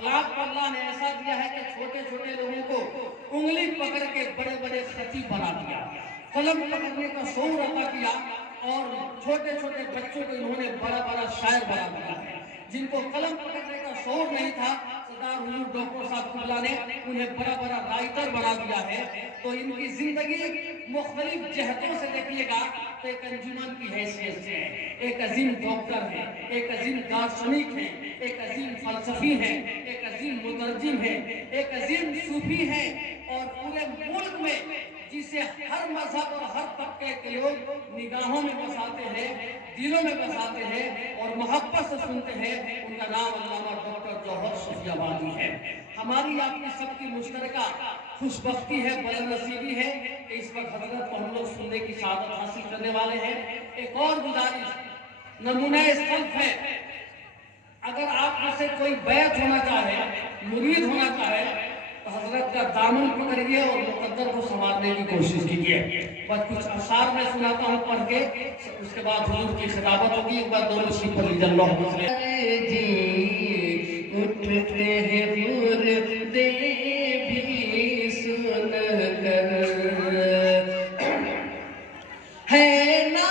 अखलाक को अल्लाह ने ऐसा दिया है कि छोटे छोटे लोगों को उंगली पकड़ के बड़े बड़े खतीब बना दिया, कलम पकड़ने का शौक अता किया और छोटे छोटे बच्चों को इन्होंने बड़ा बड़ा शायर बना दिया है। जिनको कलम पकड़ने का शौक नहीं था, सरदार हुजूर डॉक्टर साहब कुबला ने उन्हें बड़ा बड़ा राइटर बना दिया है। तो इनकी जिंदगी मुख्तलिफ जहतों से देखिएगा तो एक अंजुमन की हैसियत से है, एक अजीम डॉक्टर है, एक अजीम दार्शनिक है, एक अजीम फलसफी है, एक अजीम मुतरजिम है, एक अजीम सूफी है और पूरे मुल्क में जिसे हर मजहब और हर तबके के लोग निगाहों में बसाते हैं, दिलों में बसाते हैं और मोहब्बत से सुनते हैं, उनका नाम अल्लामा डॉक्टर जौहर शफियाबादी है। हमारी आपकी सबकी मुश्तरका खुशबख्ती है, बदनसीबी है कि इस वक्त हजरत को हम लोग सुनने की शहादत हासिल करने वाले हैं। एक और गुजारिश, नमूना सल्फ है, अगर आप में से कोई बैत होना चाहे, मुरीद होना चाहे तो हजरत का दामन पकड़िए और मुकद्दर को संवारने की कोशिश कीजिए। बस कुछ अशार में सुनाता हूँ पढ़ के, उसके बाद हुजूर की खिताबत होगी। एक बार दोनों सी पर लीजिए। उठते हैं मुर्दे भी सुन कर, है ना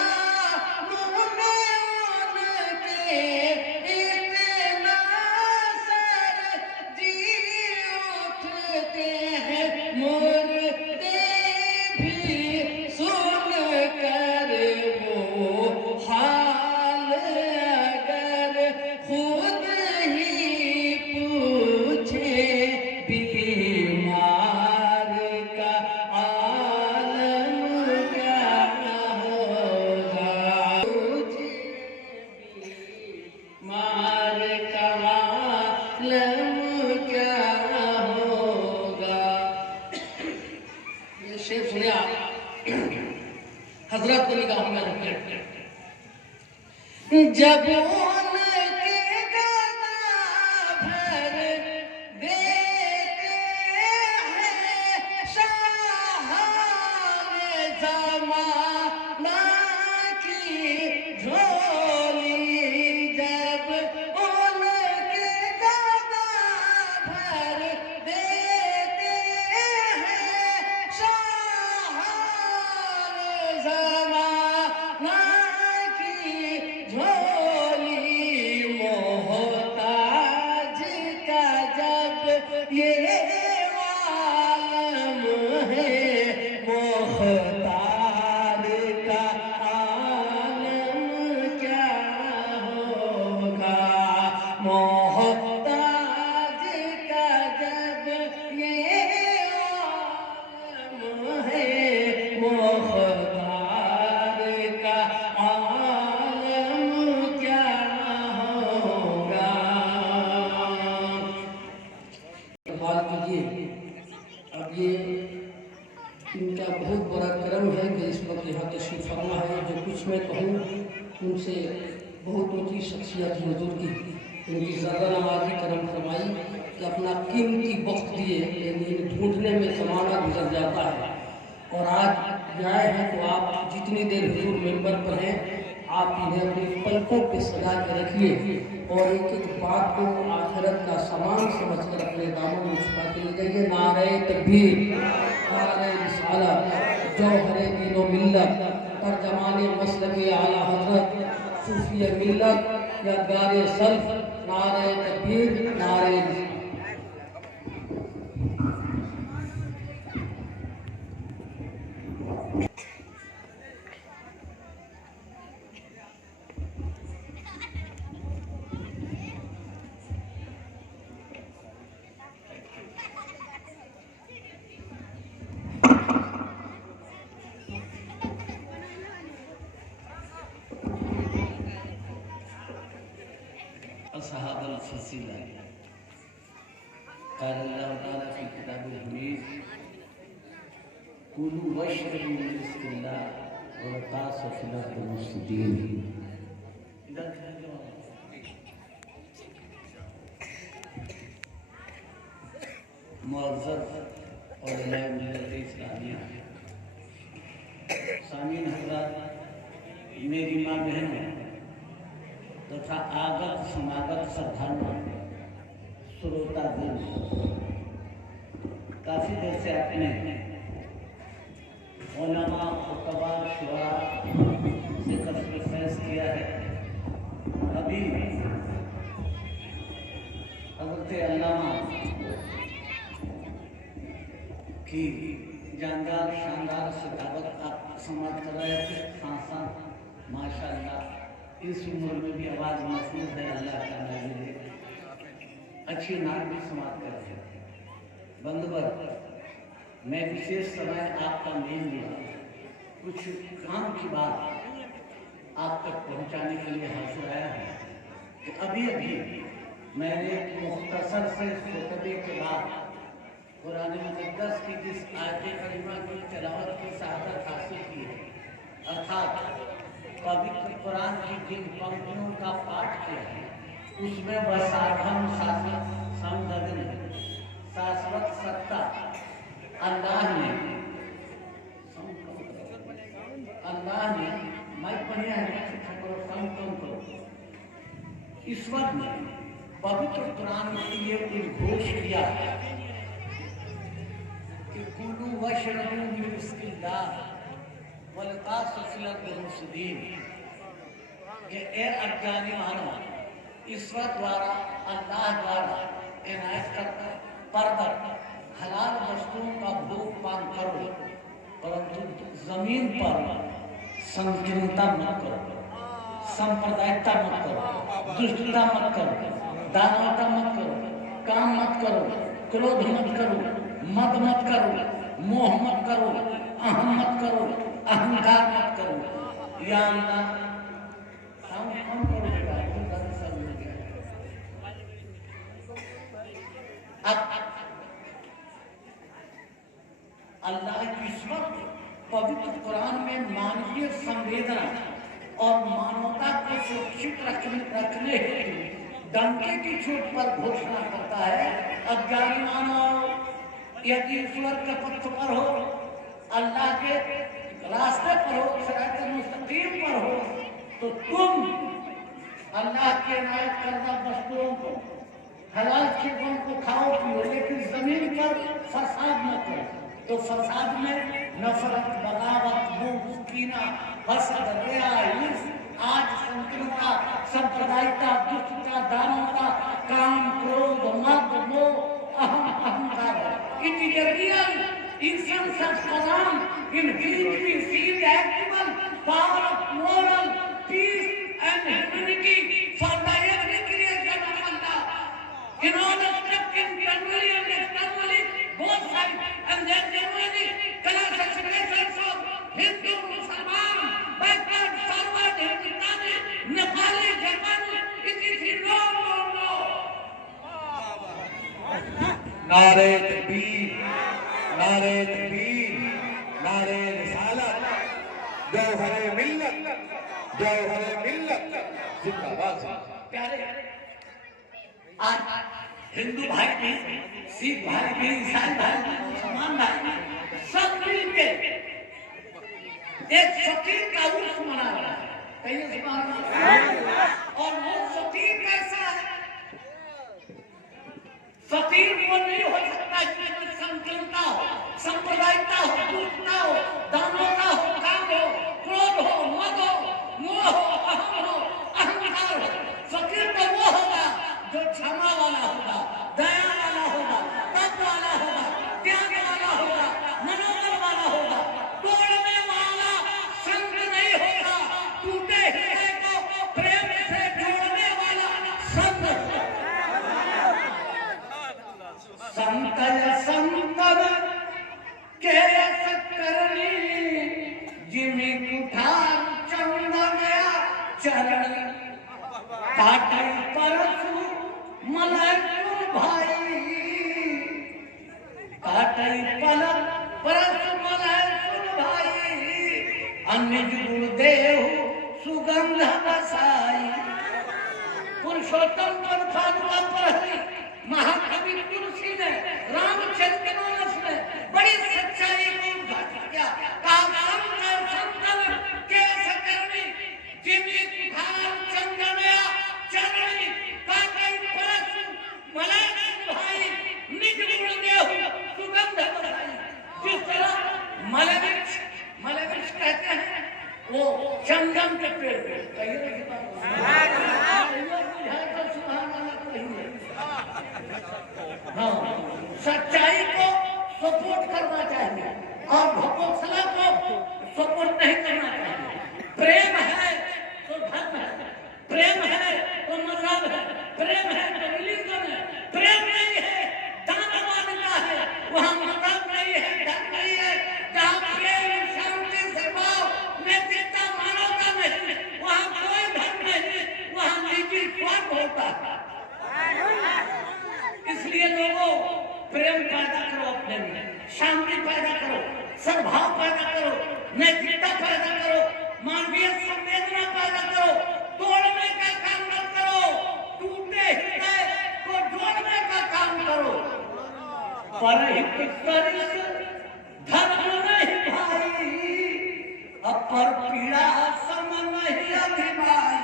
हजरत को निगाहों में रखते जब उनके गदा भर देते हैं शाहान ज़माना की झोली, जब उनके गदा भर देते हैं शाहान ज़माना की झोली, मोहताज का जब ये आलम है, मोहताज का आलम क्या होगा, मोहताज का जब ये आलम है, मोहताज का आलम क्या होगा। बात कीजिए, अब ये इनका बहुत बड़ा कर्म है कि इस वक्त यहाँ तशरीफ फरमा है। जो कुछ मैं कहूँ उनसे बहुत ऊँची शख्सियत हुजूर की, उनकी ज़्यादा नमाजी करम फरमाई कि अपना कीमती वक्त दिए, इन्हें ढूंढने में ज़माना गुजर जाता है। और आज आए हैं तो आप जितनी देर हुजूर मेंबर पर हैं, आप इन्हें अपनी पलकों पे सजा के रखिए और एक एक बात को आखिरत का सामान समझकर अपने दामन में छुपा के ले जाइए। नारे तकबीर, नारे रिसालत, जौहरे दीनो मिल्लत, तर्जमाने मसलके आला हज़रत, सूफी मिल्लत, यादगारे सल्फ, नारे तकबीर, नारे रिसालत। असहाबुल फसीला क़ाल अल्लाह तआला फ़ी किताबिल हमीद कुलू वशरबू मिन रिज़्क़िल्लाह व ला ताअसू फ़िल अर्दि मुफ़्सिदीन। मुअज़्ज़ज़ उलमाए मिल्लत इस्लामिया, सामीन हज़रात, मेरी माँ बहनों तथा आगत समागत श्रद्धालुओं, श्रोता दिन, काफी देर से आपने उलमा, खुतबा, शुरा से कसर फैज किया है। अभी हज़रत अल्लामा की जानदार शानदार से दावत आप समाप्त कर रहे थे। खासा माशाअल्लाह इस उम्र में भी आवाज़ महफूज है। अल्लाह ताला ने अच्छी नाम भी समाप्त कर रहे थे। बंधुवर, मैं विशेष समय आपका नहीं लिया, कुछ काम की बात आप तक पहुंचाने के लिए हाजिर आया है कि अभी मैंने मुख्तसर से खुतबे के बाद कुरान मुक़द्दस की जिस आयत करीमा की तिलावत की सआदत हासिल की है, अर्थात पवित्र कुरान की जिन पंक्तियों का पाठ किया है उसमें वसाधम शाश्वत सत्ता अल्लाह ने मैं बढ़िया है ईश्वर ने पवित्र कुरान के लिए उद्घोष किया है कि कुलू वशरबू मिन रिज़्क़िल्लाह ए अज्ञानी मानव, ईश्वर द्वारा अल्लाह द्वारा इनायत करता पर हलाल वस्तुओं का भोग पान करो, परंतु जमीन पर संकीर्णता मत करो, सांप्रदायिकता मत करो, दुष्टता मत करो, दानवता मत करो, काम मत करो, क्रोध मत करो, मद मत करो, मोह मत करो, अहम मत करो, अहंकार मत करो। या अल्लाह कौन करो बेटा, अल्लाह की ईश्वर पवित्र कुरान में मानवीय संवेदना और मानवता को सुरक्षित रखने हेतु डंके की चोट पर घोषणा करता है। अज्ञानी मानव यदि ईश्वर के पथ पर हो, अल्लाह के रास्ते पर हो, सिरात मुस्तकीम पर हो, तो तुम अल्लाह के इनायत करदा वस्तुओं को, हलाल चीजों को खाओ पियो, लेकिन जमीन पर फसाद न करो। तो फसाद में नफरत, बगावत, बुग़्ज़, कीना, हसद, रिया, हिर्स, आज संकीर्णता, सांप्रदायिकता, दुष्टता, दानवता, काम, क्रोध, मद, मोह, अहंकार। It is a real instance of Quran in which we see the actual power of moral peace and humanity for the every creation of Allah. In all aspects, internally and externally, both sides, and then generally, classifications of Hindu, Muslim, backward, forward, Hindustani, Nepali, Germany, it is no. नारे तकबीर, नारे तकबीर, नारे रिसालत, जौहरे मिल्लत, जौहरे मिल्लत जिंदाबाद। प्यारे आज हिंदू भाई भी, सिख भाई भी, ईसाई भाई भी, मुसलमान भाई भी सब मिलके एक फकीर का उर्स मना रहा है। कहिए सुभान अल्लाह। और वो फकीर कैसा है? फकीर वो नहीं हो सकता जिसमें संकीर्णता हो, सांप्रदायिकता हो, दुष्टता हो, दानवता हो, काम हो, क्रोध हो, मद हो, मोह हो, अहम हो, अहंकार हो। फकीर तो वो होगा जो क्षमा वाला होगा, दया वाला होगा, तप वाला होगा, त्याग वाला होगा, मनोबल वाला होगा, तोड़ने वाला संग नहीं होगा, टूटे हृदय को प्रेम से जोड़ने वाला संग होगा। संकल संकर के करनी जिमी कुठार चंदनया चरण काटई परसु मलय भाई, काटई पलक परसु मलय भाई, अन्य गुरुदेव सुगंध बसाई। पुरुषोत्तम पर फानुका पढ़ी महाकवि तुलसी ने रामचरितमानस में बड़ी सच्चाई को उद्घाटित किया। जिमी कुठार चंदनया चरणी काटई परसु मलय कहिए ना कि बात तो सुभान अल्लाह कहिए। हाँ, सच्चाई को सपोर्ट करना चाहिए और घोषणा को सपोर्ट नहीं करना चाहिए। प्रेम है तो धर्म है, प्रेम है तो मजहब है, प्रेम है तो रिलीजन है, प्रेम नहीं है दान मानना है, वहाँ मजहब नहीं है, धर्म नहीं है। जहाँ प्रेम शांति सद्भाव नैतिकता मानवता नहीं, वहाँ कोई धर्म नहीं, वहाँ निजी स्वार्थ होता है। इसलिए लोगों प्रेम पैदा करो, अपने में शांति पैदा करो, सद्भाव पैदा करो, नैतिकता पैदा करो, मानवीय संवेदना पैदा करो, तोड़ने का काम मत करो, टूटे हृदय को जोड़ने का काम करो। परहित धर्म नहीं भाई, अपर पीड़ा सम नहीं अभिभाई।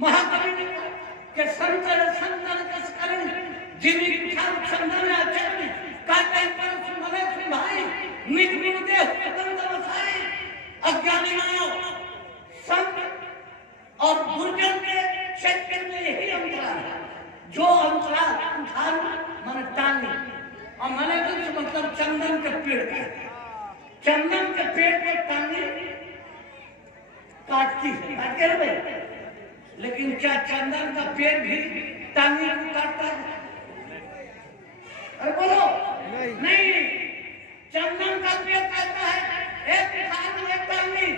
महाकवि के संतर संतर कस करें जीवित ख्याल चंदन आचरण काटे पर सुमले सुभाई निज मुर्दे सुगंध बसाई। अज्ञानी मानव संत और गुर्जर के क्षेत्र में यही अंतराल है। जो अंतराल उठान मन टांगी और मने कुछ मतलब चंदन के पेड़ का, चंदन के पेड़ को टांगी काटती है, काटते रहे, लेकिन क्या चंदन का पेड़ भी टांगी को काटता है? अरे बोलो नहीं। चंदन का पेड़ कहता है एक टांगी एक टांगी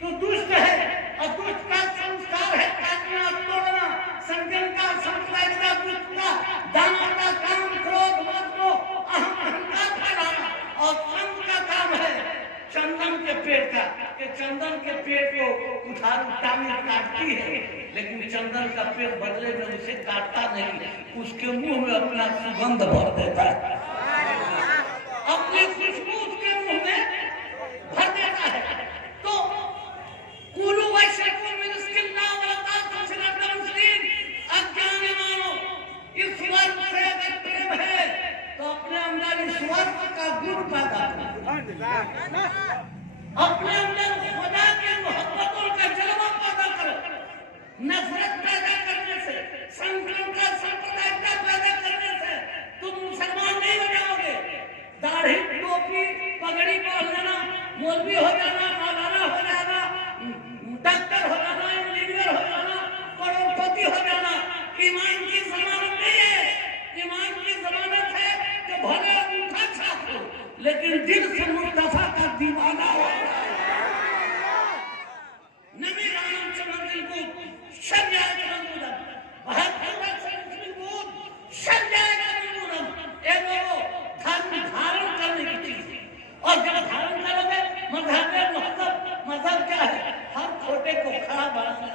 तो दुष्ट है, और दुष्ट का संस्कार है काटना तोड़ना, संजम का संप्रदाय दुष्ट का दाना का काम क्रोध मत को अहंकार फैलाना, और संत का काम है चंदन के पेड़ का कि चंदन के पेड़ को उठा टांगी काटती है, लेकिन चंदन का पेड़ बदले में उसे काटता नहीं, उसके मुंह में अपना सुगंध भर देता है, अपनी खुशबू उसके मुंह में भर देता है। तो कुलू वैश्य को मिस्किन ना वाला संस्कार मुस्लिम अज्ञानी मानो ईश्वर से अगर प्रेम है तो अपने अंदर ईश्वर का गुण पैदा करो, अपने अंदर खुदा की मोहब्बतों का जलवा पैदा करो। नफरत पैदा करने से, संकट का सांप्रदायिकता पैदा करने से तुम मुसलमान नहीं हो जाओगे। दाढ़ी टोपी पगड़ी पहन लेना, मौलवी हो जाना, मौलाना हो जाना, डॉक्टर हो जाना, इंजीनियर हो जाना, करोड़पति हो जाना ईमान की जमानत नहीं है। ईमान की जमानत है कि भले अंगूठा छाप लो, लेकिन दिल से मुस्तफा का दीवाना हो। नबी रामचंद्र दिल को सब जाएगा नमूनन, बहत्तर से मुस्लिम दूध सब जाएगा नमूनन। ए लोगों, धर्म धारण करने की चीज है, और जब धारण करोगे मजहब क्या है? हर छोटे को खड़ा बनाने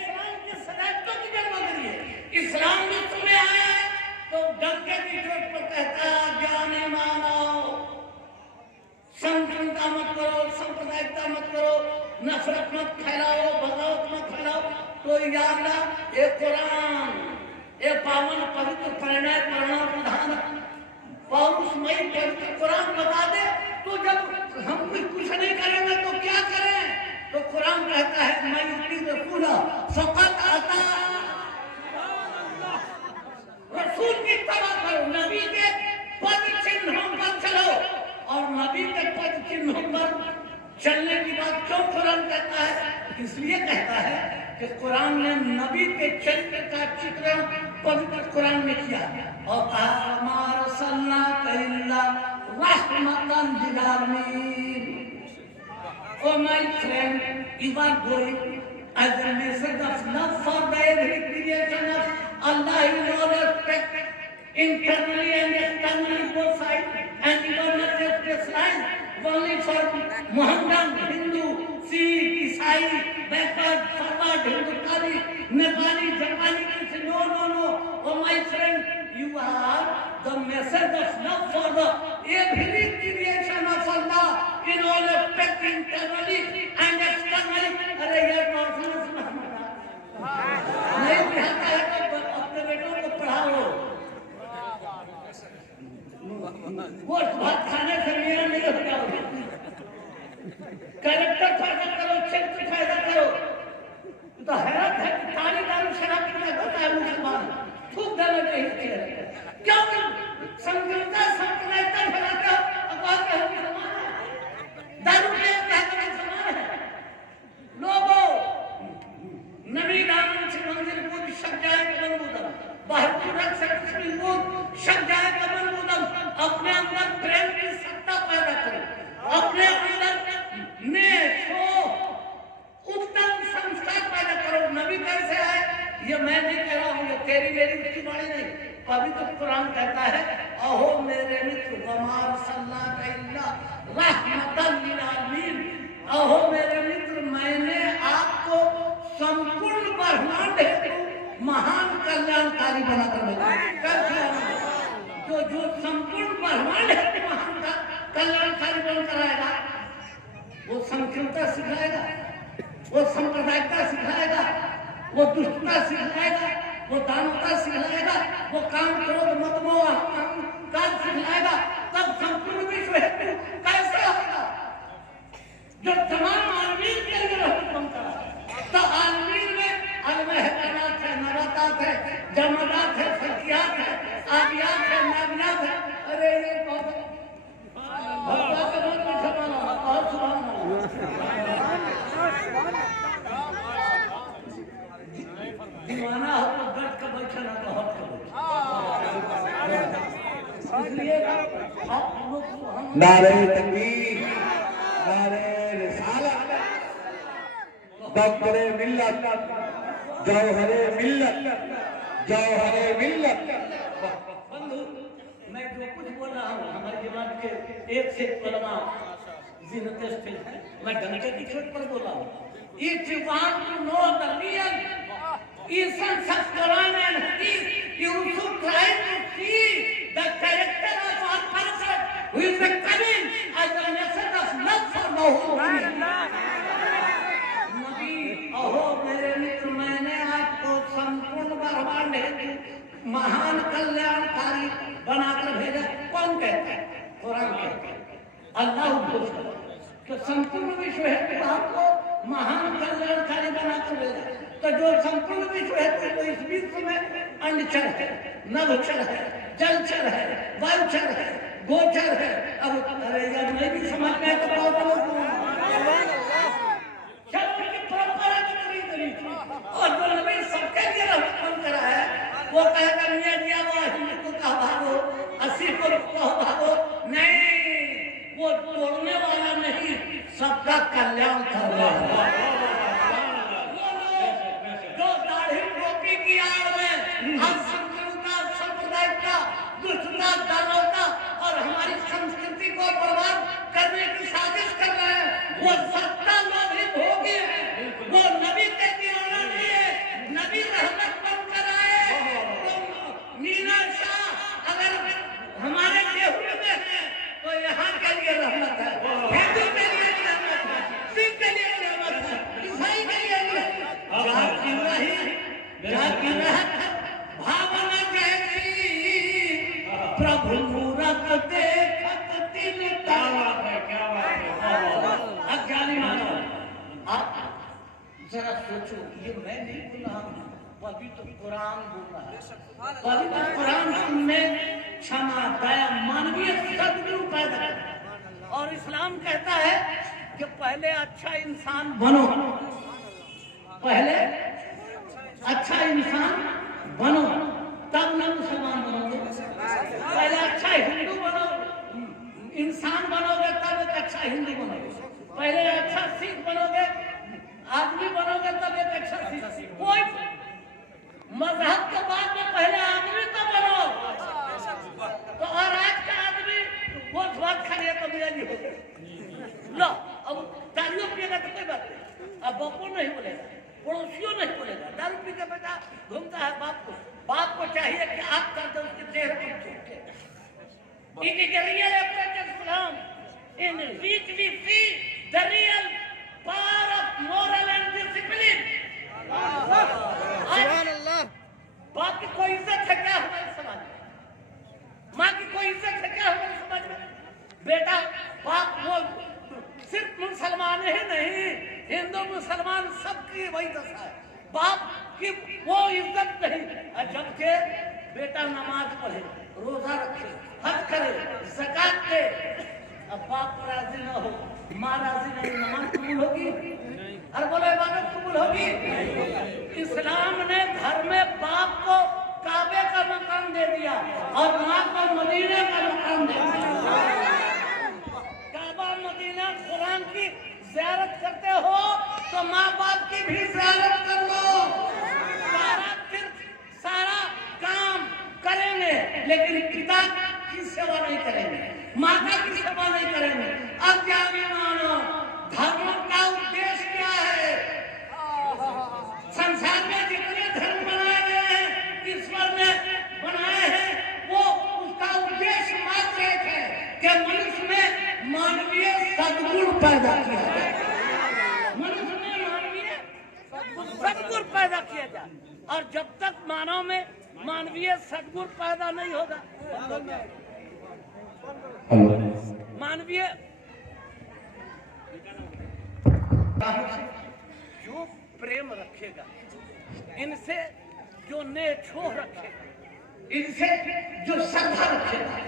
इस्लाम की सदाकतों की जन्म करी है। इस्लाम में तुम्हें आया है तो डंके की चोट पर कहता है ज्ञानी मानो, संप्रदायिकता मत करो, सांप्रदायिकता मत करो, नफरत मत फैलाओ, बगावत मत फैलाओ। तो याद ना, ये कुरान, ये पावन पवित्र प्रणय प्रणव प्रधान पौरुषमयी पवित्र कुरान बता दे तो जब हम कुछ नहीं करेंगे तो क्या करें? तो कुरान कहता है मैं रसूल फकत अता, रसूल की तबा करो, नबी के पद चिन्हों पर चलो। और नबी के पद चिन्हों पर चलने की बात क्यों कुरान कहता है? इसलिए कहता है कि कुरान ने नबी के चरित्र का चित्रण पवित्र कुरान में किया और कहा हमारा सल्ला कइल्ला रहमतन लिल आलमीन। Oh my friend, you are going as a message of love for the every creation of Allah in all respect, internally and externally both sides, and you are not just specialized only for Muhammadan, Hindu, Sikh, Isai, backward, forward, Hindustani, Nepali, Japani, no, no, no. Oh my friend, you are the message of love for the every creation of Allah in all respect, internally and externally. अरे यार conference में नहीं पढ़ाता है तो अपने बेटों को पढ़ाओ। वो भात खाने से मेरा नहीं होता। तो हैरत है कि ताली दारू शराब पीना होता है मुसलमान थूक देना चाहिए। क्यों संकीर्णता सांप्रदायिकता फैलाते हो और कहते हो मुसलमान है, दारू पीने कहते हो मुसलमान है। लोगों नबी दामन से मंजिल कूद शक जाए कमल मुदम, बाहर रख से कुछ कूद शक जाए कमल मुदम। अपने अंदर प्रेम की सत्ता पैदा करो, अपने अंदर नेक हो उत्तम संस्कार पैदा करो। नबी कैसे आए ये मैं नहीं कह रहा हूँ, ये तेरी मेरी उसकी बाणी नहीं, पवित्र कुरान कहता है अहो मेरे मित्र गमार सल्लल्लाहु अलैहि रहमतन लिल आलमीन, अहो मेरे मित्र मैंने आपको संपूर्ण ब्रह्मांड हेतु महान कल्याणकारी बनाकर भेजा। जो संपूर्ण ब्रह्मांड हेतु महान कल्याणकारी बनकर आएगा वो संकीर्णता सिखाएगा, वो सांप्रदायिकता सिखाएगा, वो दुष्टता सिखाएगा, वो दानवता सिखाएगा, वो काम क्रोध मद मोह अहंकार सिखाएगा। तब संपूर्ण विश्व हेतु कैसे होगा जो तमाम आलमीन के लिए रहमत बनता है। तो आलमीन में अलमहकानात है, नबातात है, जमादात है, फलकियात है, आबियात है, नाबियात है। अरे ये भगवान का नाम मीठा माना और सुभान दीवाना हो तो डट कर बैठा ना तो हट कर इसलिए आप लोग नारे तकबीर, नारे रिसालत, डॉक्टरे मिल्लत, जौहरे मिल्लत, जौहरे मिल्लत। बंधु मैं जो कुछ बोल रहा हूँ हमारे जवान के एक से एक कलमा जिन्होंने स्थित है, मैं डंके की चोट पर बोला हूँ। If you want to know the real essence of Quran and Hadith, you should try to see the character of our person who is coming as a message of love for the whole world. नबी अहो मेरे मित्र मैंने आपको संपूर्ण ब्रह्मांड हेतु महान कल्याणकारी बनाकर भेजा। कौन कहता है? कुरान कहता है, अल्लाह बोलता है तो संपूर्ण विश्व हेतु आपको महान कल्याणकारी बनाकर भेजा। तो जो संपूर्ण विश्व हेतु तो इस विश्व में अन्नचर है, नभचर है, जलचर है, वायुचर है, गोचर है। अब अरे यार मैं भी समझ में तो और जो नबी सबके लिए रहमत करा है वो कहेगा मियां जी वो हिंदू को कहो भागो, 80 को कहो भागो, नहीं वो तोड़ने वाला नहीं सबका कल्याण कर रहा है। जो दाढ़ी टोपी की आड़ में असंकीर्णता सांप्रदायिकता दुष्टता दानवता और हमारी संस्कृति को बर्बाद करने की साजिश कर रहे हैं वो सत्ता लोभी भोगी है, वो नबी के दीवाना नहीं है। नबी रहमत बनकर आए तो मीना शाह अगर हमारे गेहूं में है तो यहाँ के लिए रहमत है, हिंदू के लिए रहमत है, सिख के लिए रहमत है, ईसाई के लिए जाति भावना जैसी प्रभु मूरत देखत दिल तावा है। क्या बात है अज्ञानी मानव, आप जरा सोचो ये मैं नहीं बोल रहा हूँ, पवित्र कुरान बोल रहा है। पवित्र कुरान में क्षमा दया मानवीय सद्गुण पैदा करता है और इस्लाम कहता है कि पहले अच्छा इंसान बनो, पहले अच्छा इंसान बनो तब न मुसलमान बनोगे। पहले अच्छा हिंदू बनो, इंसान बनोगे तब एक अच्छा हिंदू बनोगे। पहले अच्छा सिख बनोगे, आदमी बनोगे तब एक अच्छा सिख। कोई मजहब के बाद में पहले आदमी तो बनो। तो और आज का आदमी वो स्वाद खा लिया तो मियां जी हो गए। लो अब तालियों पिएगा तो कोई बात नहीं, अब बापो नहीं बोलेगा, पड़ोसियों नहीं बोलेगा। दारू पी के बेटा घूमता है बाप को चाहिए कि आप कर दो उसके चेहरे पर छूटे। It is a real approach of Islam in which we see the real power of moral and discipline. बाप की कोई इज्जत है क्या हमारे समाज में? माँ की कोई इज्जत है क्या हमारे समाज में? बेटा बाप वो सिर्फ मुसलमान ही नहीं, हिंदू मुसलमान सबकी वही दशा है। बाप की वो इज्जत नहीं। और जबकि बेटा नमाज पढ़े, रोजा रखे, हज करे, ज़कात दे, अब बाप राजी न हो, माँ राजी नहीं, नमाज कबूल होगी? और बोलो इबादत कबूल होगी? इस्लाम ने घर में बाप को काबे का मकान दे दिया और माँ को मदीने का मकान दे दिया। काबा मदीना कुरान की ज़ियारत करते हो तो माँ बाप की भी ज़ियारत कर लो। सारा काम करेंगे लेकिन पिता की सेवा नहीं करेंगे, माता की सेवा नहीं करेंगे। अब क्या मानो, धर्म का उद्देश्य क्या है? संसार में जितने धर्म बनाए गए हैं, ईश्वर ने बनाए हैं, वो उसका उद्देश्य मात्र एक है कि मनुष्य में मानवीय सद्गुण पैदा किया जाए। मनुष्य में मानवीय सद्गुण पैदा किया जाए। और जब तक मानव में मानवीय सद्गुण पैदा नहीं होगा, मानवीय जो प्रेम रखेगा, इनसे जो नेह छोह रखेगा, इनसे जो श्रद्धा रखेगा,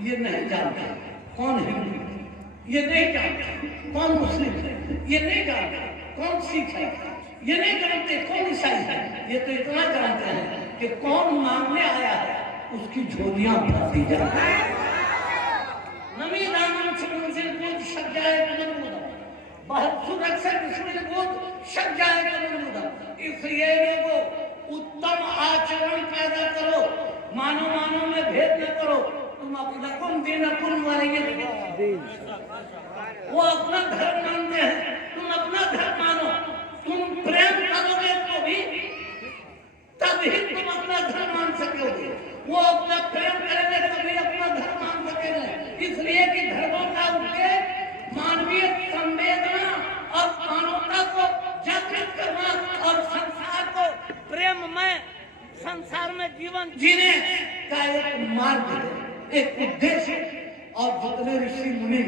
ये नहीं जानता कौन हिंदू, ये नहीं जानता कौन मुस्लिम है, ये नहीं जानता कौन सिख है, ये नहीं जानते कौन ईसाई है। ये तो इतना जानते हैं कि कौन मांगने आया है उसकी झोलियां भरती जाती है। नमी दानम से मंजिल बोध शक जाएगा नमूदा, बहुत सुरक्षित इसमें बोध शक जाएगा नमूदा। इसलिए लोगों उत्तम आचरण पैदा करो, मानो मानो में भेद न करो। तुम अपना कुम दिन कुम वाले वो अपना धर्म मानते हैं, तुम अपना धर्म मानो। तुम प्रेम करोगे तो भी तभी तुम अपना धर्म मान सकोगे, वो अपना प्रेम करेंगे तभी अपना धर्म मान सकेंगे। इसलिए कि धर्मों का उद्देश्य मानवीय संवेदना और मानवता को जागृत करना और संसार को प्रेममय संसार में जीवन जीने का एक मार्ग है, एक उद्देश्य है। और जितने ऋषि मुनि,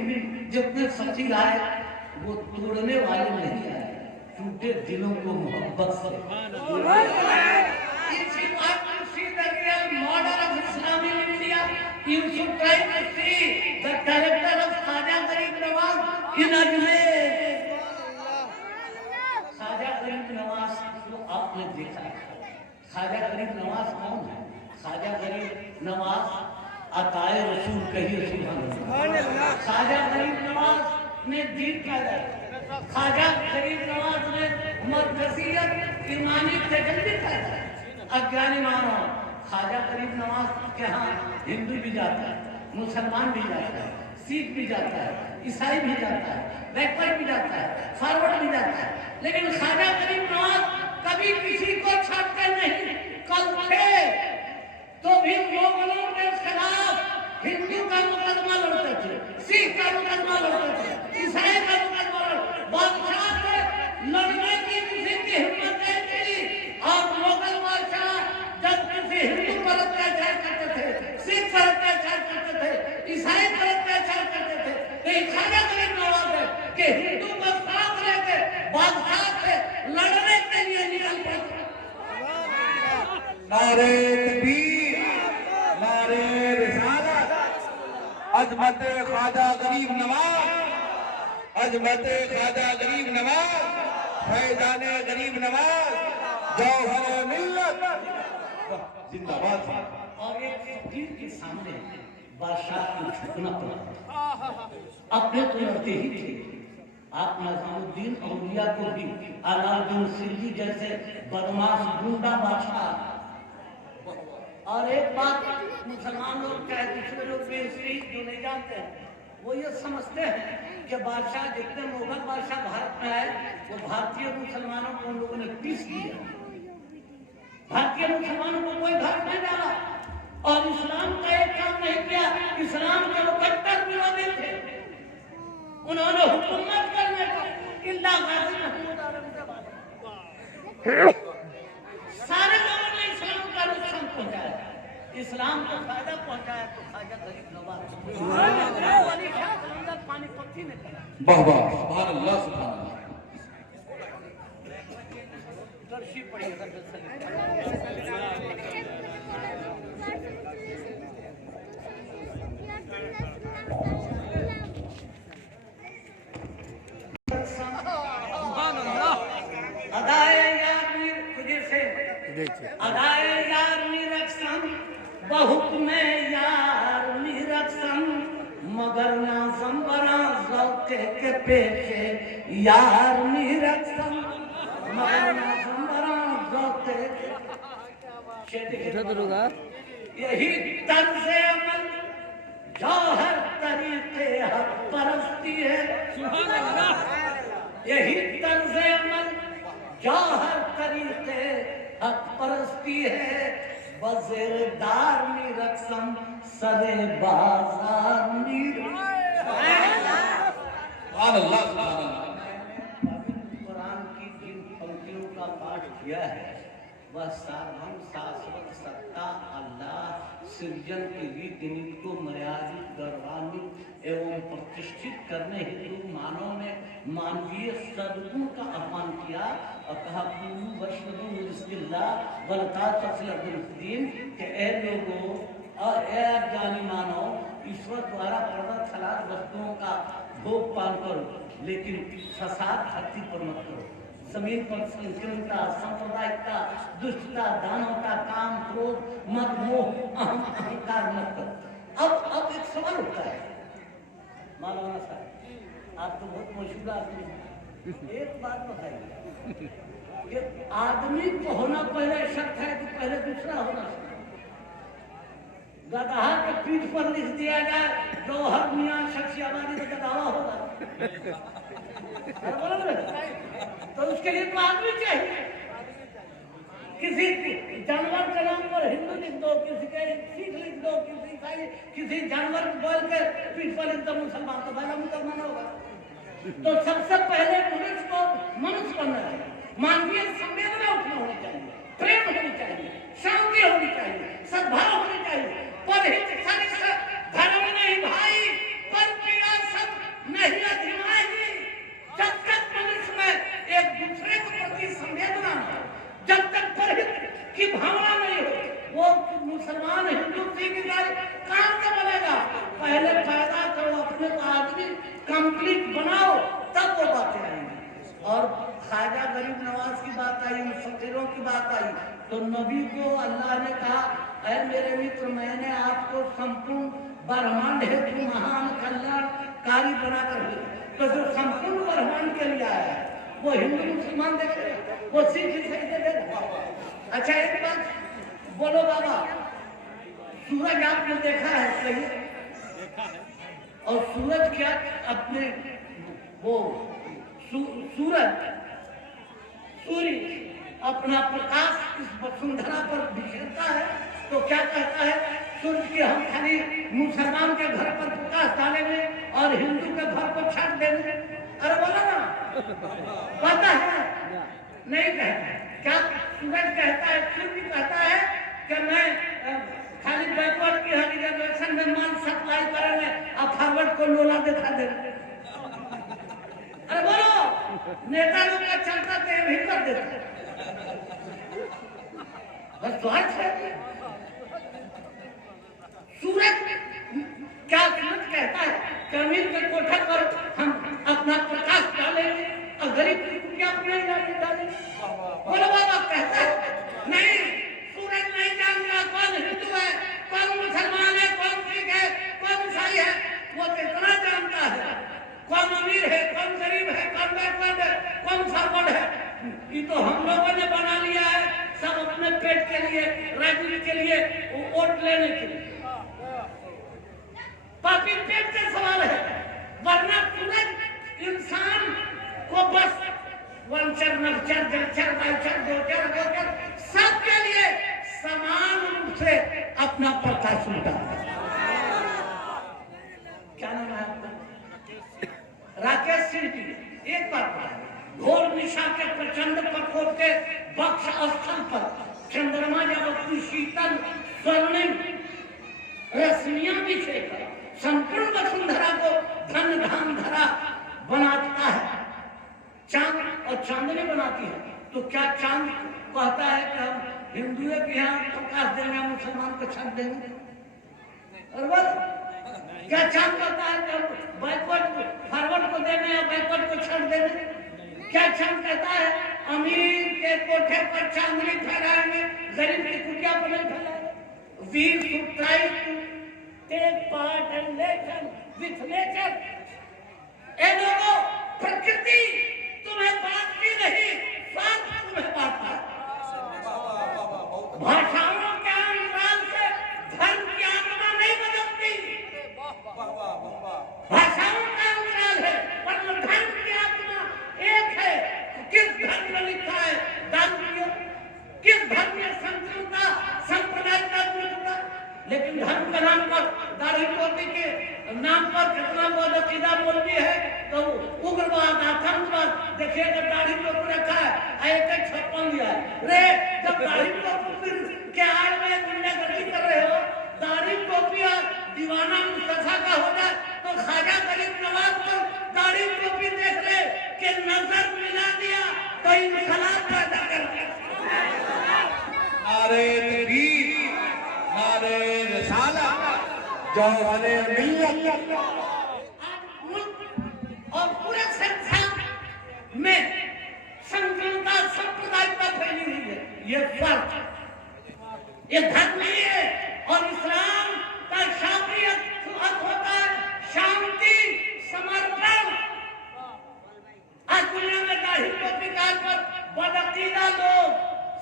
जितने सचिव आए, वो तोड़ने वाले नहीं आए, टूटे दिलों को मोहब्बत से। इसी बात को see the real model of Islamic India. You should try to see the character of Khaja Garib Nawaz in Ajmer. Khwaja गरीब नवाज को आपने देखा है। ख्वाजा गरीब नवाज कौन है? ख्वाजा गरीब नवाज अताए रसूल कहिए सुभान अल्लाह। ख्वाजा गरीब नवाज ने दीन पैदा किया। ख्वाजा गरीब नवाज ने मरकजियत ईमानी तजल्ली पैदा की। अज्ञानी मानो ख्वाजा गरीब नवाज के यहाँ हिंदू भी जाता है, मुसलमान भी जाता है, सिख भी जाता है, ईसाई भी जाता है, बैकवर्ड भी जाता है, फॉरवर्ड भी जाता है, लेकिन ख्वाजा गरीब नवाज कभी किसी को छाटते नहीं। कल थे तो भी मुगलों के खिलाफ हिंदू का मुकदमा लड़ते थे, सिख का मुकदमा लड़ते थे, ईसाई का मुकदमा लड़ते थे। बादशाह से लड़ने की किसी की हिम्मत नहीं थी। और मुगल बादशाह जब किसी हिंदू पर अत्याचार करते थे, सिख पर अत्याचार करते थे, ईसाई पर अत्याचार करते थे, तो ख्वाजा गरीब नवाज है कि हिंदू को साथ लेके बादशाह से लड़ने के लिए निकल पड़े। नारे तकबीर, नारे रिसालत, अजमत ख्वाजा गरीब नवाज, अजमत ख्वाजा गरीब नवाज, फैजान गरीब नवाज, जौहर मिल्लत जिंदाबाद। और एक फकीर के सामने बादशाह को झुकना पड़ा। अपने तो लड़ते ही थे। आप निजामुद्दीन औलिया को भी अलाउद्दीन खिलजी जैसे बदमाश गुंडा बादशाह। और एक बात मुसलमान लोग चाहे दूसरे लोग बेइज्जती जो नहीं जानते हैं, वो ये समझते हैं कि बादशाह जितने मुगल बादशाह भारत में आए वो भारतीय मुसलमानों को उन लोगों ने पीस दिया। भारतीय मुसलमानों को कोई घर नहीं डाला और इस्लाम का एक काम नहीं किया। इस्लाम के वो कट्टर विरोधी थे। उन्होंने हुकूमत करने का इल्ला गाजी महमूद आलम के बाद सारे लोगों ने इस्लाम का नुकसान पहुंचाया, इस्लाम को फायदा पहुंचाया। तो ख्वाजा गरीब नवाज वाली शाह कलंदर पानीपत ने कहा, वाह वाह, सुभान अल्लाह, सुभान अल्लाह। कुर्सी पड़ेगा अदाए यार निरक्षण बहुत में यार निरक्षण मगर ना संबरा जौके के पेशे यार निरक्षण मगर ना संबरा जौके यही तर्ज अमल जौहर तरीके हक परस्ती है यही तर्ज अमल जौहर तरीके हक परस्ती है वज़ीरदार निरक्षम सरे बाजार कुरान की जिन पंक्तियों का पाठ किया है वह साधन शाश्वत सत्ता अल्लाह सृजन की रीति नीति को मर्यादित गौरवान्वित एवं प्रतिष्ठित करने हेतु मानव ने मानवीय सद्गुण का आह्वान किया और कहा के ए लोगों और ए जानी मानव ईश्वर द्वारा प्रदत्त सलाद वस्तुओं का भोग पान करो लेकिन फसाद धरती पर मत करो जमीन पर संकीर्णता सांप्रदायिकता दुष्टता दानवता काम क्रोध मद मोह अहंकार मत करो अब एक सवाल उठता है मौलाना साहब आप तो बहुत मशहूर आदमी हैं एक बात बताइए कि आदमी को होना पहले शर्त है कि पहले दूसरा होना चाहिए गदहा के पीठ पर लिख दिया जाए जौहर मियां शख्स आबादी में गदहा होगा तो उसके लिए तो आदमी चाहिए किसी जानवर के नाम पर हिंदू लिख दो किसी के सिख लिख दो किसी ईसाई किसी जानवर को बोल के पीठ पर लिख दो मुसलमान तो पहला मुसलमान होगा तो सबसे पहले मनुष्य बनना है मानवीय संवेदना उठना होनी चाहिए प्रेम होनी चाहिए शांति होनी चाहिए सद्भाव होनी चाहिए परहित धर्म नहीं भाई पर पीड़ा सब नहीं अधिमाही जब तक मनुष्य में एक दूसरे के प्रति संवेदना हो जब तक परहित की भावना नहीं हो वो मुसलमान हिंदू सिख ईसाई कहां से बनेगा पहले पैदा करो अपने आदमी कंप्लीट बनाओ तब वो बातें आएंगी और ख्वाजा गरीब नवाज की बात आई फकीरों की बात आई तो नबी को अल्लाह ने कहा ऐ मेरे मित्र मैंने आपको संपूर्ण ब्रह्मांड हेतु महान कल्याणकारी बनाकर तो जो संपूर्ण ब्रह्मांड के लिए आया है वो हिंदू मुसलमान देखेगा वो सिख ईसाई देखेगा अच्छा एक बात बोलो बाबा सूरज आपने देखा है सही और सूरज क्या अपने वो सूरज सूर्य अपना प्रकाश इस वसुंधरा पर बिखेरता है तो क्या कहता है सूर्य की हम खाली मुसलमान के घर पर प्रकाश डालेंगे और हिंदू के घर को छाट देंगे अरे बोला ना कहता है नहीं कहता है क्या सूरज कहता है सूर्य कहता है कि मैं खाली बैकवर्ड की रिजर्वेशन में माल सप्लाई करेंगे और फॉरवर्ड को लोला दिखा देंगे अरे बोलो नेता लोग का चलता तो भी कर देते बस स्वार्थ है सूरज क्या सूरज कहता है कि अमीर के कोठा पर हम अपना प्रकाश डालेंगे और गरीब की कुटिया अपने डालेंगे बोलो बाबा कहता है नहीं सूरज नहीं जानता कौन हिंदू है कौन मुसलमान है कौन सिख है कौन ईसाई है वो तो इतना जानता है कौन अमीर है कौन गरीब है कौन बैकवर्ड है कौन फॉरवर्ड है ये तो हम लोगों ने बना लिया है सब अपने पेट के लिए राजनीति के लिए वोट लेने के लिए पापी पेट का सवाल है वरना सूरज इंसान को बस वंचर नवचर जलचर वायचर गोचर गोचर सबके लिए समान रूप से अपना प्रकाश उठा क्या नाम है आपका राकेश सिंह जी एक बात बताइए घोर निशा के प्रचंड प्रकोप के वक्ष स्थल पर चंद्रमा जब अपनी शीतल स्वर्णिम रश्मियां बिखेरकर संपूर्ण वसुंधरा को धन धाम धरा बनाता है चांद और चांदनी बनाती है तो क्या चांद कहता है कि हम हिंदू के यहाँ प्रकाश देंगे, मुसलमान को छाप देंगे। और बस क्या छाप करता है कि बैकवर्ड फॉरवर्ड को देंगे या बैकवर्ड को छाप देंगे? क्या छाप कहता है? अमीर के कोठे पर चांदनी फहराएंगे, गरीब की कुटिया पर नहीं फैलाएंगे। We should try to take part and lesson with nature. ए लोगों, प्रकृति तुम्हें बांटती नहीं, स्वार्थ तुम्हें बांटता है। भाषाओं के अंतराल से धर्म की आत्मा नहीं बदलती। भाषाओं का अंतराल है, पर धर्म की आत्मा एक है। किस धर्म में लिखा है दान दियो? किस धर्म में संस्कृता संप्रदाय का विरोध? लेकिन धर्म के नाम पर, दाढ़ी टोपी के नाम पर कितना बहुत अकीदा बोलती है तो उग्रवाद, आतंकवाद। देखिए जब दाढ़ी टोपी रखा है, एक छप्पन लिया है। रे जब दाढ़ी टोपी के आड़ में गुंडागर्दी कर रहे हो, दाढ़ी टोपी और दीवाना मुस्तफा का हो जाए तो ख्वाजा गरीब नवाज पर दाढ़ी टोपी देख ले कि नजर मिला दिया तो इंकलाब पैदा कर दिया। नारे तकबीर, नारे रिसालत, जौहरे मिल्लत। और पूरे संसार में संकीर्णता सांप्रदायिकता फैली हुई है। ये फर्क, ये धर्म नहीं है। और इस्लाम का शास्त्रीय अर्थ होता है शांति, समर्पण। आज दुनिया में दाढ़ी टोपी काल पर बदअकीदा लोग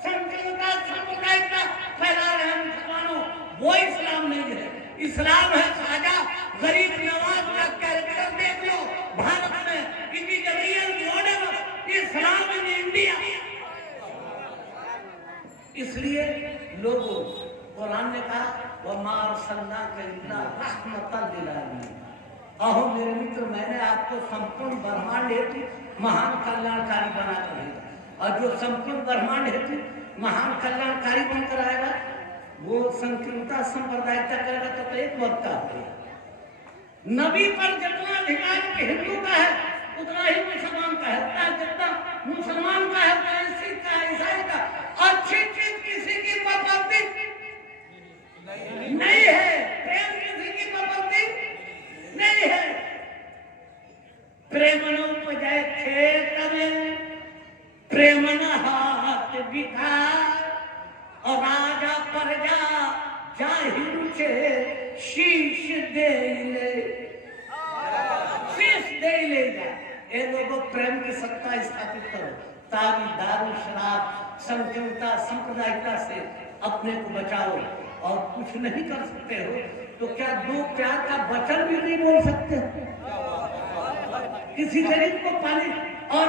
संकीर्णता सांप्रदायिकता फैला रहे हैं मुसलमानों, वो इस्लाम नहीं है। इस्लाम है ख्वाजा गरीब नवाज का कैरेक्टर देख लो भारत में। It is a real model of Islam in India. इसलिए लोगों, कुरान ने कहा वमा अरसलनाका इल्ला रहमतन लिल आलमीन। अहो मेरे मित्र, मैंने आपको संपूर्ण ब्रह्मांड हेतु महान कल्याणकारी बनाकर भेजा। और जो संपूर्ण ब्रह्मांड हेतु महान कल्याणकारी बनकर आएगा वो संकीर्णता सांप्रदायिकता करेगा तो एक वक्त का नबी पर जितना अधिकार हिंदू का है उतना ही मुसलमान का है। जितना मुसलमान का है उतना सिख का, ईसाई का। अच्छी चीज किसी की प्रॉपर्टी नहीं है, प्रेम किसी की प्रॉपर्टी नहीं है। प्रेमनोपजय खेत में प्रेमन हाथ बिठा और राजा प्रजा जाहिर से शीश दे ले, शीश दे ले जा। ये लोगों प्रेम की सत्ता स्थापित करो ताकि दारू शराब संकीर्णता सांप्रदायिकता से अपने को बचाओ। और कुछ नहीं कर सकते हो तो क्या दो प्यार का वचन भी नहीं बोल सकते? किसी गरीब को पानी और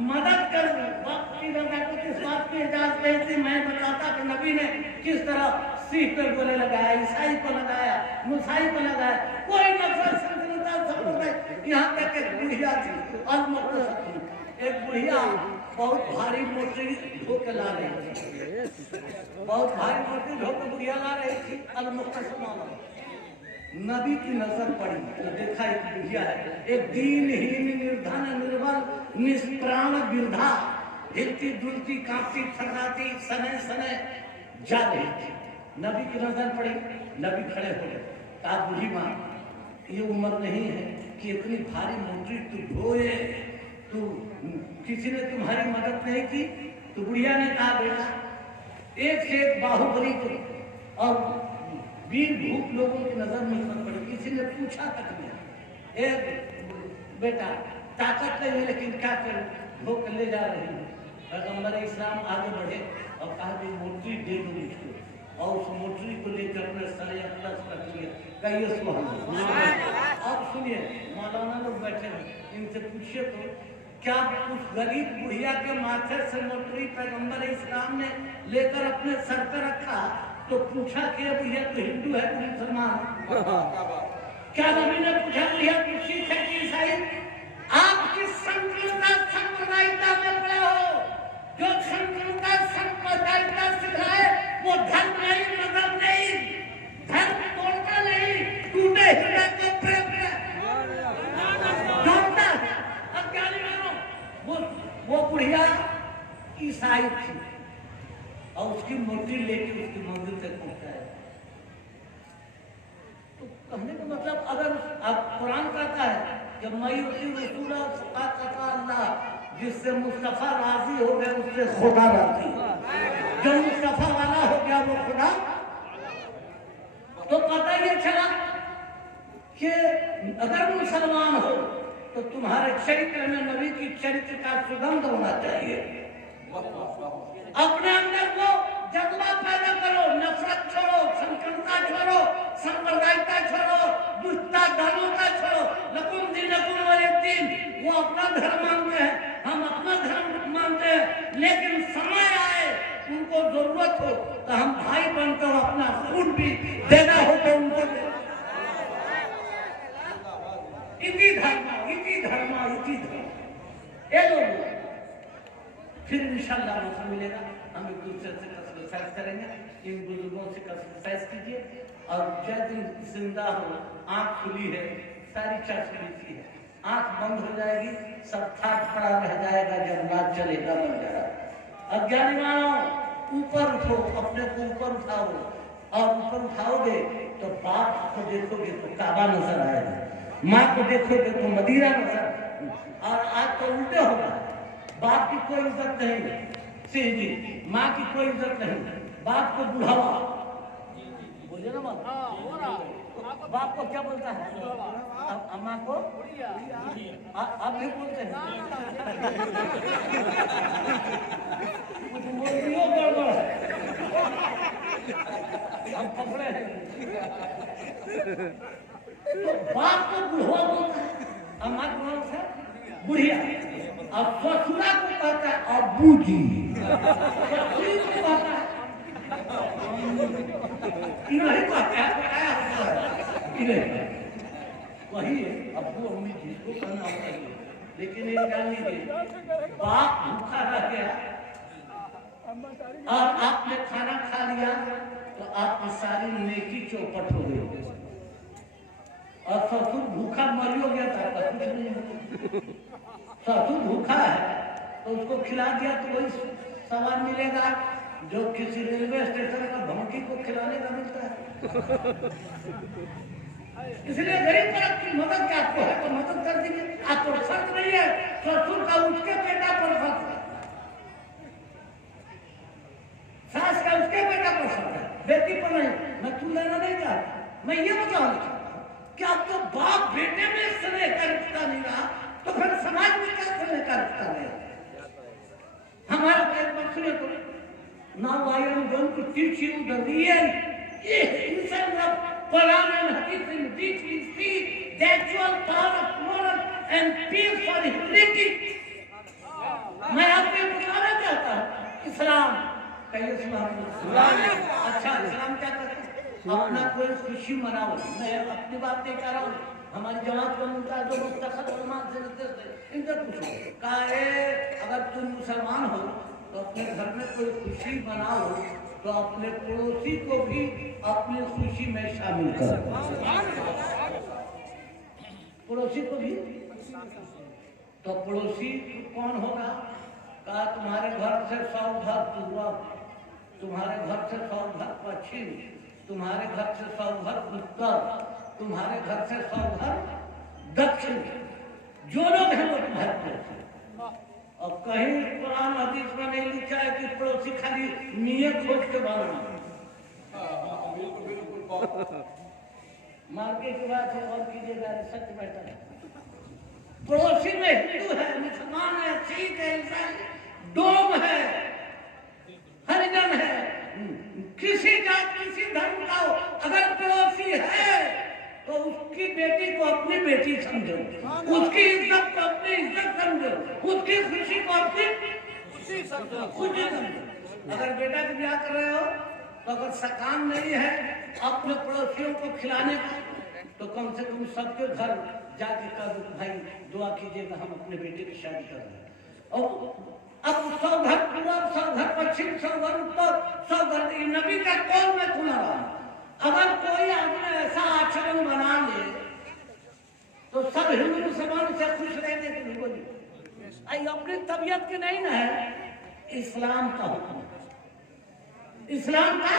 मदद कर वक्त की रजा को किस बात की इजाजत नहीं थी। मैं बताता कि नबी ने किस तरह सिख पे गोले लगाया, ईसाई को लगाया, मुसाई को लगाया। कोई नफरत संकीर्णता संप्रदाय। यहाँ तक एक बुढ़िया थी और एक बुढ़िया बहुत भारी मूर्ति धो के ला रही थी, बहुत भारी मूर्ति धो के बुढ़िया ला रही थी। नबी की नजर पड़ी तो देखा एक बुढ़िया है, एक दीनहीन निर्धन निर्बल निष्प्राण वृद्धा, हिलती डुलती कांपती थर्राती सने सने जा रही थी। नबी की नजर पड़ी, नबी खड़े हो गए। कहा बूढ़ी माँ, ये उम्र नहीं है कि इतनी भारी मूर्ति तू धोए, तू किसी ने तुम्हारी मदद नहीं की। तो बुढ़िया ने कहा बेटा, एक से एक बाहुबली को और वीर भूप लोगों की नजर में पड़ी, किसी ने पूछा तक नहीं। एक बेटा ताकत नहीं है लेकिन क्या करूं, धोकर ले जा रही हूँ। पैगंबर इस्लाम आगे बढ़े और कहा कि मूर्ति दे दो इसको, और उस मूर्ति को लेकर अपने सरे अकलस रख लिया। कहिए सुभान। अब सुनिए, मौलाना लोग बैठे हैं, इनसे पूछिए तो क्या उस गरीब बुढ़िया के माथे से मूर्ति पैगंबर इस्लाम ने लेकर अपने सर पर रखा तो पूछा कि भैया तो हिंदू है तो मुसलमान? क्या नबी ने पूछा भैया तू सिख है कि ईसाई? आप किस संकीर्णता सांप्रदायिकता में पड़े हो? जो संकीर्णता सांप्रदायिकता सिखाए वो धर्म नहीं, मजहब नहीं, धर्म तोड़ता नहीं, टूटे हृदय को प्रेम जोड़ता है। अब क्या वो बुढ़िया ईसाई थी और उसकी मूर्ति लेके उसकी मंदिर तक पहुंचाया। तो कहने का मतलब अगर अब कुरान कहता है जब मई उसी रसूल अल्लाह, जिससे मुस्तफा राजी हो गया उससे खुदा राजी, जो मुस्तफा वाला हो गया वो खुदा। तो पता ये चला कि अगर मुसलमान हो तो तुम्हारे चरित्र में नबी की चरित्र का सुगंध होना चाहिए। अपने अंदर वो जज्बा पैदा करो, नफरत छोड़ो, संकीर्णता छोड़ो, सांप्रदायिकता छोड़ो, दुष्टता दानवता छोड़ो। लकुम दीनकुम वलियद्दीन, वो अपना धर्म मानते हैं, हम अपना धर्म मानते हैं, लेकिन समय आए उनको जरूरत हो तो हम भाई बनकर अपना खून भी देना हो तो उनको दे। इसी धर्म, इसी धर्म, इसी धर्म। ये लोग फिर इंशाल्लाह मौका मिलेगा, हम एक दूसरे से कसरत करेंगे। इन बुजुर्गों से कसरत कीजिए और जय दिन जिंदा हो, आंख खुली है, सारी चर्च खुली है, आंख बंद हो जाएगी, सब थाक पड़ा रह जाएगा, जब रात चलेगा बन जाएगा। अज्ञानी मानो ऊपर उठो, अपने को ऊपर उठाओ, और ऊपर उठाओगे तो बाप को देखोगे तो काबा नजर आएगा, माँ को देखोगे तो मदीना नजर, और आज तो उल्टे होगा। बाप की कोई इज्जत नहीं, सिंह जी, माँ की कोई इज्जत नहीं, बाप को बुढ़ावा बोलिए ना। बाप को क्या बोलता है? अम्मा को आप भी बोलते हैं। गड़बड़ है, हम पकड़े हैं। तो बाप को बुढ़वा बोलता है, अम्मा को बोलता है बुढ़िया, और ससुरा को कहता है अब्बू जी, ससुरी को कहता है नहीं कहता है, वही है अब्बू अम्मी जिसको कहना चाहिए। लेकिन ये जान लीजिए, बाप भूखा रह गया और आपने खाना खा लिया तो आपकी सारी नेकी चौपट हो गई, और ससुर भूखा मर गया था तो कुछ नहीं। ससुर भूखा है तो उसको खिला दिया तो वही सामान मिलेगा जो किसी रेलवे स्टेशन का भंकी को खिलाने का मिलता है। इसलिए गरीब तरफ की मदद क्या आपको है तो मदद कर दीजिए, आपको शर्त नहीं है ससुर का उसके बेटा पर शर्त है, सास का उसके बेटा पर शर्त है, बेटी पर नहीं। मैं तू लेना नहीं चाहता, मैं ये बताऊं कि अब तो बाप बेटे में स्नेह का रिश्ता नहीं रहा तो फिर समाज में क्या स्नेह का रिश्ता रहेगा? हमारा एक बात सुनिए तो, now I am going to teach you the real essence of Quran and Hadith in which we see the actual power of moral and peace for humanity. मैं आपको बताना चाहता हूँ इस्लाम कहिए अच्छा इस्लाम क्या कहता है? अपना कोई खुशी मनाओ। मैं अपनी बात नहीं कर रहा हूँ, हमारी जमात का मुद्दा जो मुस्तखल उलमा से इनसे पूछो कहा अगर तुम मुसलमान हो तो अपने घर में कोई खुशी मनाओ तो अपने पड़ोसी को भी अपनी खुशी में शामिल करो, पड़ोसी को भी। तो पड़ोसी कौन होगा? कहा तुम्हारे घर से 100 घर पूर्व, तुम्हारे घर से 100 घर पश्चिम, तुम्हारे घर से 100 घर उत्तर, तुम्हारे घर से 100 घर दक्षिण, जो लोग हैं वो तुम्हारे पड़ोसी। और कहीं कुरान हदीस में नहीं लिखा है कि पड़ोसी खाली नियत खोज के बनाना। मार्केट की बात है और कीजिएगा, सच बैठा है। पड़ोसी में हिंदू है, मुसलमान है, सिख है, ईसाई, डोम है, हरिजन है, किसी जात किसी धर्म का हो, अगर पड़ोसी है तो उसकी बेटी को अपनी बेटी समझो, उसकी इज्जत को अपनी इज्जत समझो, उसकी खुशी को अपनी खुशी समझो। अगर बेटा का ब्याह कर रहे हो तो अगर सकाम नहीं है अपने पड़ोसियों को खिलाने का तो कम से कम सबके घर जाके कह दो भाई दुआ कीजिएगा हम अपने बेटे की शादी कर रहे हैं। और अब 100 घर पूर्व, 100 घर पश्चिम, 100 घर उत्तर, 100 घर नबी का कौन मैं सुना रहा हूँ। अगर कोई आदमी ऐसा आचरण बना ले तो सब हिंदू मुसलमान से खुश रहने के लिए बोलिए अपनी तबीयत के नहीं ना है, इस्लाम का हुक्म। इस्लाम का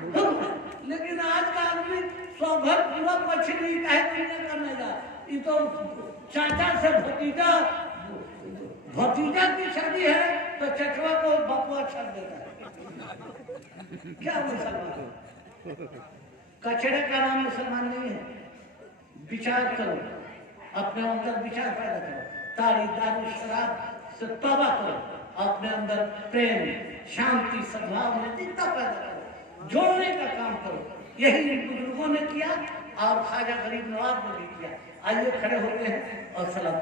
हुक्म है। लेकिन आज का आदमी सौभर पूरा पश्चिमी काहे दुनिया करने जा, ये तो चाचा से भतीजा, भतीजा की शादी है तो चचवा को बपुआ छड़ देता है। क्या मुसलमान? कचड़े का नाम मुसलमान नहीं है। विचार करो, अपने अंदर विचार पैदा करो, ताड़ी दारू शराब से तौबा करो, अपने अंदर प्रेम शांति सद्भाव नैतिकता पैदा करो, जोड़ने का काम करो। यही इन बुजुर्गों ने किया और ख्वाजा गरीब नवाज ने भी किया। आइए खड़े होते हैं और सलाम